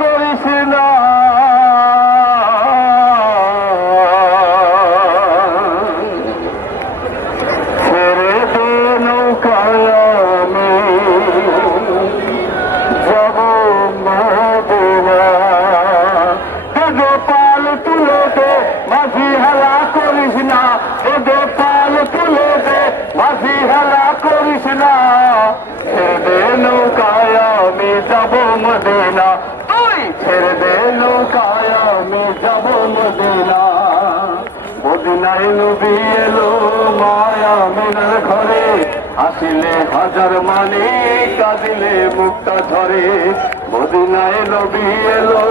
করিস না ছেড়ে দে নৌকায় আমি যাব মদিনা। এদে পাল তুলে দে মাঝি হেলা করিস না, এদে পাল তুলে দে মাঝি হেলা করিস না। ছেড়ে দে নৌকায় আমি যাব মদিনা, তুই ছেড়ে দে নৌকায় আমি যাব মদিনা। মদিনায় নবী এলো মায়া মিনার ঘরে, আসিলে হাজার মানে কাঁদিলে মুক্তা ঝরে। মদিনায় নবী এলো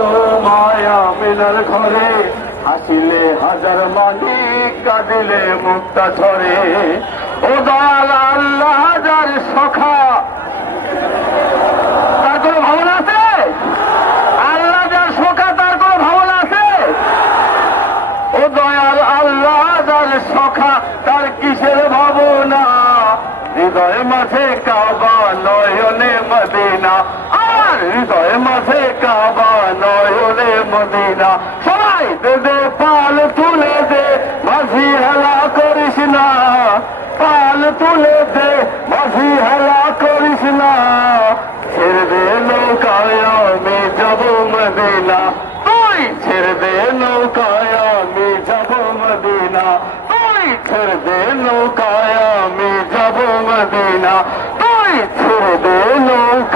মায়া মিনার ঘরে, আসিলে হাজার মানে কাঁদিলে মুক্তা ঝরে। ও দয়াল আল্লাহ যার সখা, তার কোনো ভাবনা আছে? আল্লাহ যার সখা তার কোনো ভাবনা আছে? ও দয়াল আল্লাহ যার সখা তার কিসের ভাবনা? হৃদয় মাঝে কাবা নয়নে মদিনা, আর হৃদয় মাঝে কাবা নয়নে মদিনা। সবাই দে দে পাল তুলে দে মাঝি হেলা করিস না, পাল তুলে দে মাঝি হেলা করিস না। ছেড়ে দে নৌকায় আমি যাব মদিনা, তুই ছেড়ে দে নৌকায় আমি যাব মদিনা, তুই ছেড়ে দে নৌকায় আমি যাব মদিনা, তুই ছেড়ে দে নৌকা